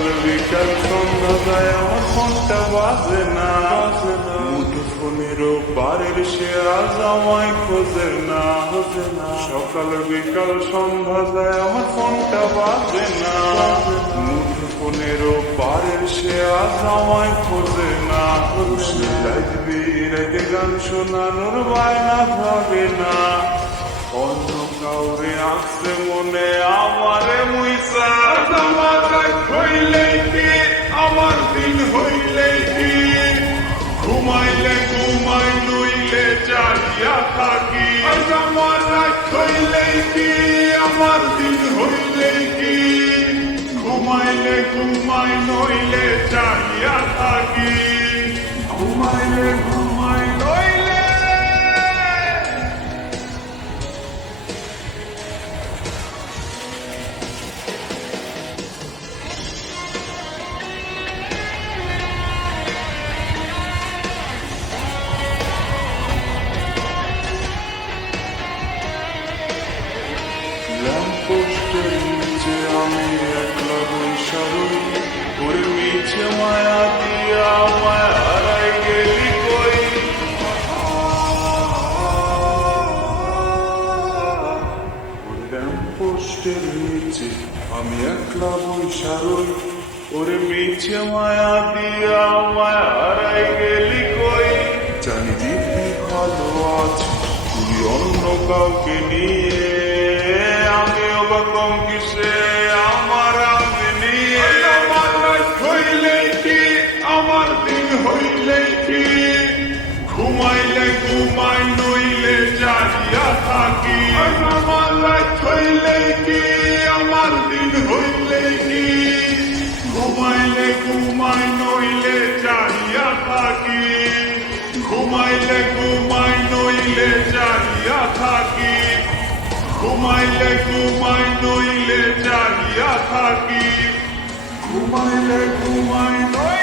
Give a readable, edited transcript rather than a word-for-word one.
সকাল বিকাল সন্ধ্যা যায় আমার ফোনটা বাজে না, মুঠোফোনেরও পারের সে আজ আমায় খোঁজে না। সকাল বিকাল সন্ধ্যা যায় আমার ফোনটা বাজে না, মুঠোফোনেরও পারের সে আজ আমায় খোঁজে না। রাতে গান শোনানোর বায়না ভাবে না, অন্য কাউরে আসছে মনে আমারে মুইসা। আমার রাত হইলে কি আমার দিন হইলে কি, ঘুমাইলে ঘুমাই নইলে জাগিয়া থাকি। আমার রাত হইলে কি আমার দিন হইলে কি, ঘুমাইলে ঘুমাই নইলে জাগিয়া থাকি। ঘুমাইলে ঘুমাই নইলে ল্যাম্পপোস্টের নিচে আমি একলা বইসা রই, ওরে মিছে মায়া দিয়া আমায় হারাই গেলি কই। ল্যাম্পপোস্টের নিচে আমি একলা বইসা রই, ওরে মিছে মায়া দিয়া আমায় হারাই গেলি কই। জানি দিদি ভালো আছি তুই অন্য কাউকে নিয়ে, আমিও বা কম কিসে আমার আমি নিয়ে। আমার রাত হইলে কি আমার দিন হইলে কি, ঘুমাইলে ঘুমাই নইলে জাগিয়া থাকি। আমার রাত হইলে কি আমার দিন হইলে কি, ঘুমাইলে ঘুমাই নইলে জাগিয়া থাকি। ঘুমাইলে ঘুমাই নইলে জাগিয়া থাকি। ঘুমাইলে ঘুমাই নইলে জাগিয়া থাকি। ঘুমাইলে ঘুমাই নইলে